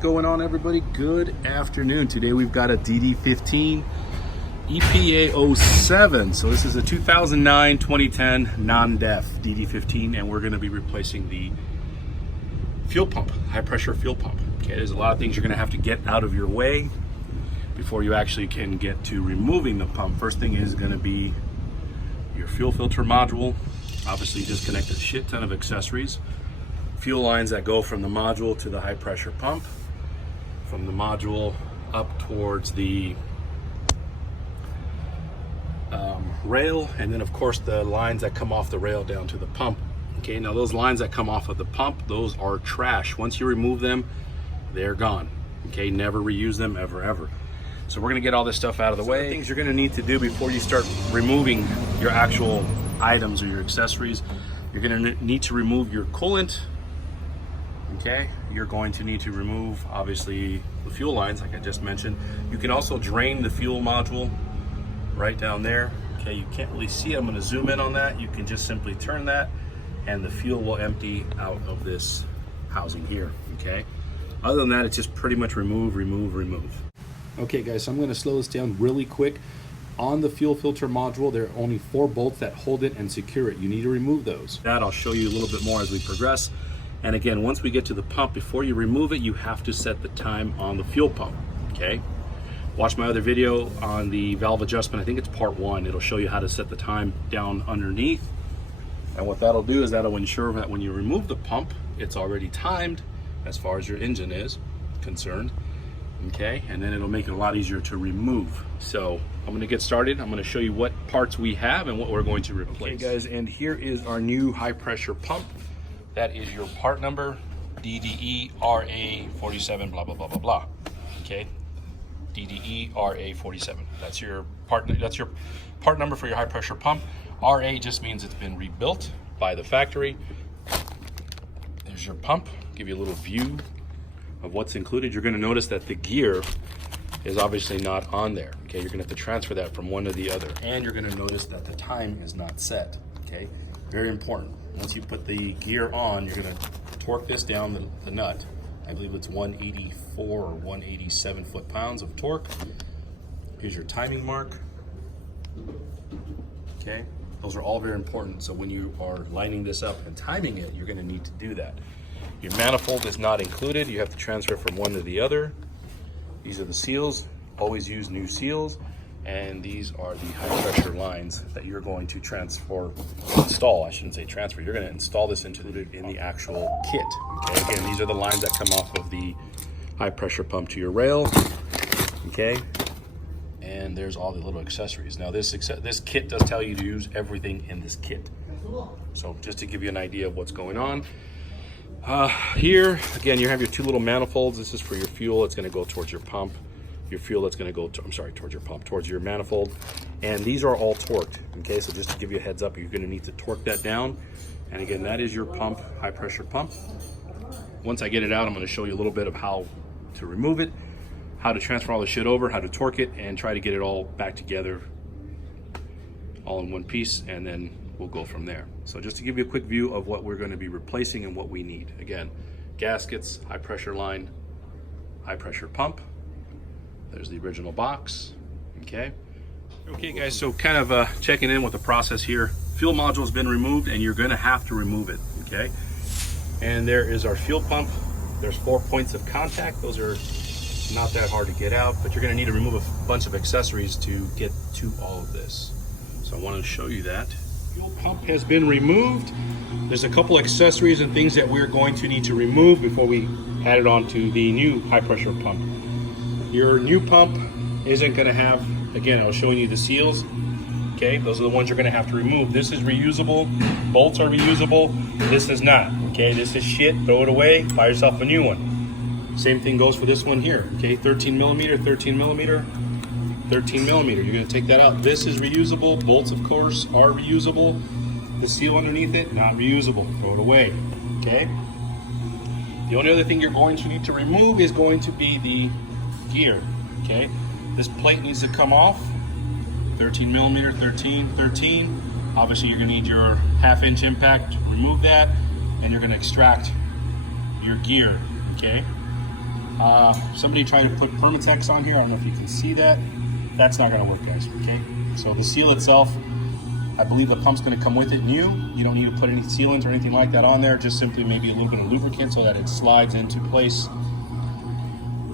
Going on, everybody? Good afternoon. Today we've got a DD15 EPA 07. So this is a 2009-2010 non-def DD15, and we're going to be replacing the fuel pump, high pressure fuel pump. Okay, there's a lot of things you're going to have to get out of your way before you actually can get to removing the pump. First thing is going to be your fuel filter module. Obviously disconnect a shit ton of accessories. Fuel lines that go from the module to the high pressure pump, from the module up towards the rail, and then of course the lines that come off the rail down to the pump. Okay, now those lines that come off of the pump, those are trash. Once you remove them, they're gone. Okay, never reuse them ever. So we're gonna get all this stuff out of the way. Things you're gonna need to do before you start removing your actual items or your accessories: you're gonna need to remove your coolant. Okay, you're going to need to remove, obviously, the fuel lines, like I just mentioned. You can also drain the fuel module right down there. Okay, you can't really see it. I'm going to zoom in on that. You can just simply turn that, and the fuel will empty out of this housing here. Okay, other than that, it's just pretty much remove. Okay, guys, so I'm going to slow this down really quick. On the fuel filter module, there are only 4 bolts that hold it and secure it. You need to remove those. That I'll show you a little bit more as we progress. And again, once we get to the pump, before you remove it, you have to set the time on the fuel pump, okay? Watch my other video on the valve adjustment. I think it's part 1. It'll show you how to set the time down underneath. And what that'll do is that'll ensure that when you remove the pump, it's already timed as far as your engine is concerned, okay? And then it'll make it a lot easier to remove. So I'm gonna get started. I'm gonna show you what parts we have and what we're going to replace. Okay, guys, and here is our new high pressure pump. That is your part number, DDE RA47 blah blah blah blah blah. Okay, DDE RA47. That's your part number for your high pressure pump. RA just means it's been rebuilt by the factory. There's your pump. Give you a little view of what's included. You're going to notice that the gear is obviously not on there. Okay, you're going to have to transfer that from one to the other, and you're going to notice that the time is not set. Okay, very important. Once you put the gear on, you're going to torque this down the nut. I believe it's 184 or 187 foot-pounds of torque. Here's your timing mark. Okay, those are all very important. So when you are lining this up and timing it, you're going to need to do that. Your manifold is not included. You have to transfer from one to the other. These are the seals. Always use new seals. And these are the high pressure lines that you're going to install. I shouldn't say transfer. You're going to install this in the actual kit. Okay, again, these are the lines that come off of the high pressure pump to your rail. Okay, and there's all the little accessories. Now this kit does tell you to use everything in this kit. So just to give you an idea of what's going on. Here, again, you have your 2 little manifolds. This is for your fuel. It's going to go towards your pump. Your fuel that's going to go towards your pump, towards your manifold. And these are all torqued. Okay, so just to give you a heads up, you're going to need to torque that down. And again, that is your pump, high pressure pump. Once I get it out, I'm going to show you a little bit of how to remove it, how to transfer all the shit over, how to torque it, and try to get it all back together all in one piece, and then we'll go from there. So just to give you a quick view of what we're going to be replacing and what we need. Again, gaskets, high pressure line, high pressure pump. There's the original box. Okay, guys, so kind of checking in with the process here. Fuel module has been removed, and you're going to have to remove it. Okay, and there is our fuel pump. There's 4 points of contact. Those are not that hard to get out, but you're going to need to remove a bunch of accessories to get to all of this. So I want to show you that. Fuel pump has been removed. There's a couple accessories and things that we're going to need to remove before we add it onto the new high pressure pump. Your new pump isn't going to have, again, I was showing you the seals. Okay, those are the ones you're going to have to remove. This is reusable. Bolts are reusable. This is not. Okay, this is shit. Throw it away. Buy yourself a new one. Same thing goes for this one here. Okay, 13 millimeter, 13 millimeter, 13 millimeter. You're going to take that out. This is reusable. Bolts, of course, are reusable. The seal underneath it, not reusable. Throw it away. Okay. The only other thing you're going to need to remove is going to be the gear. Okay, this plate needs to come off. 13 millimeter, 13, 13. Obviously you're going to need your 1/2 inch impact. Remove that, and you're going to extract your gear. Okay, Somebody tried to put Permatex on here. I don't know if you can see that. That's not gonna work, guys, okay? So the seal itself, I believe the pump's gonna come with it new. You don't need to put any sealants or anything like that on there, just simply maybe a little bit of lubricant so that it slides into place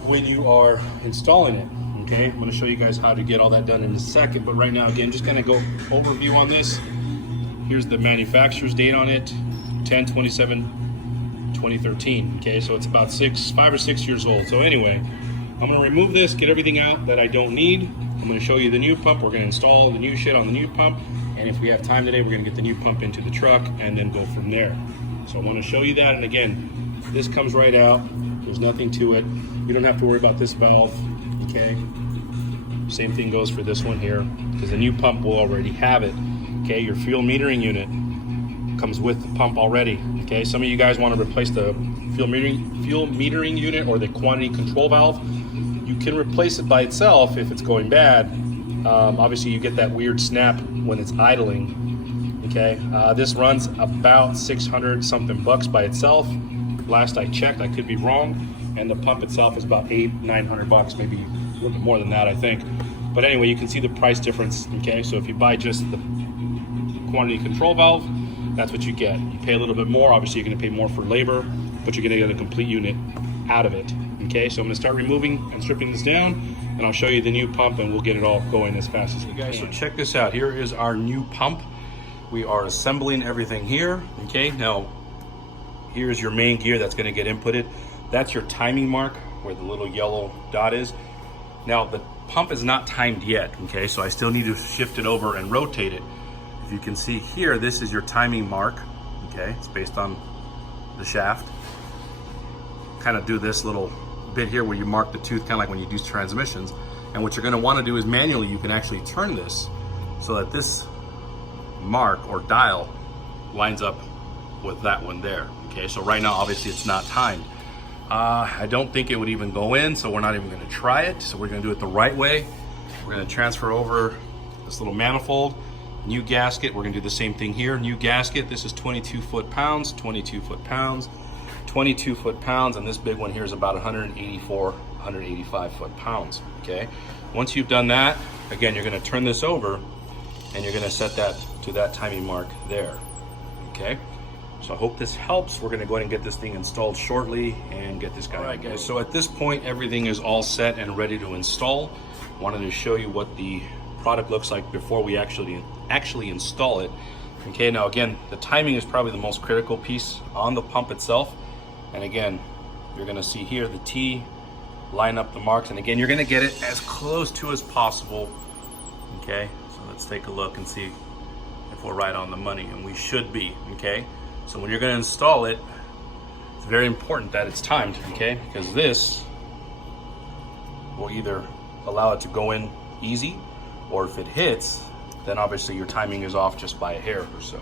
when you are installing it, okay? I'm gonna show you guys how to get all that done in a second, but right now, again, just gonna go overview on this. Here's the manufacturer's date on it, 10/27/2013, okay? So it's about 5 or 6 years old. So anyway, I'm gonna remove this, get everything out that I don't need. I'm gonna show you the new pump. We're gonna install the new shit on the new pump. And if we have time today, we're gonna get the new pump into the truck and then go from there. So I wanna show you that. And again, this comes right out. There's nothing to it. You don't have to worry about this valve, okay? Same thing goes for this one here, because the new pump will already have it, okay? Your fuel metering unit comes with the pump already, okay? Some of you guys want to replace the fuel metering unit or the quantity control valve. You can replace it by itself if it's going bad. Obviously, you get that weird snap when it's idling, okay? This runs about 600 something bucks by itself. Last I checked, I could be wrong, and the pump itself is about 800-900 bucks, maybe a little bit more than that, I think. But anyway, you can see the price difference, okay? So if you buy just the quantity control valve, that's what you get. You pay a little bit more, obviously you're gonna pay more for labor, but you're gonna get a complete unit out of it, okay? So I'm gonna start removing and stripping this down, and I'll show you the new pump, and we'll get it all going as fast as we can. So check this out, here is our new pump. We are assembling everything here, okay? Now, here's your main gear that's gonna get inputted. That's your timing mark where the little yellow dot is. Now the pump is not timed yet, okay? So I still need to shift it over and rotate it. If you can see here, this is your timing mark, okay? It's based on the shaft. Kind of do this little bit here where you mark the tooth, kind of like when you do transmissions. And what you're gonna wanna do is manually, you can actually turn this so that this mark or dial lines up with that one there, okay? So right now, obviously it's not timed. I don't think it would even go in, so we're not even gonna try it. So we're gonna do it the right way. We're gonna transfer over this little manifold, new gasket. We're gonna do the same thing here, new gasket. This is 22 foot-pounds, 22 foot-pounds, 22 foot-pounds, and this big one here is about 184, 185 foot-pounds, okay? Once you've done that, again, you're gonna turn this over and you're gonna set that to that timing mark there, okay? So I hope this helps. We're gonna go ahead and get this thing installed shortly and get this guy. All right, guys, so at this point, everything is all set and ready to install. Wanted to show you what the product looks like before we actually install it. Okay, now again, the timing is probably the most critical piece on the pump itself. And again, you're gonna see here the T, line up the marks, and again, you're gonna get it as close to as possible. Okay, so let's take a look and see if we're right on the money, and we should be, okay? So when you're gonna install it, it's very important that it's timed, okay? Because this will either allow it to go in easy, or if it hits, then obviously your timing is off just by a hair or so.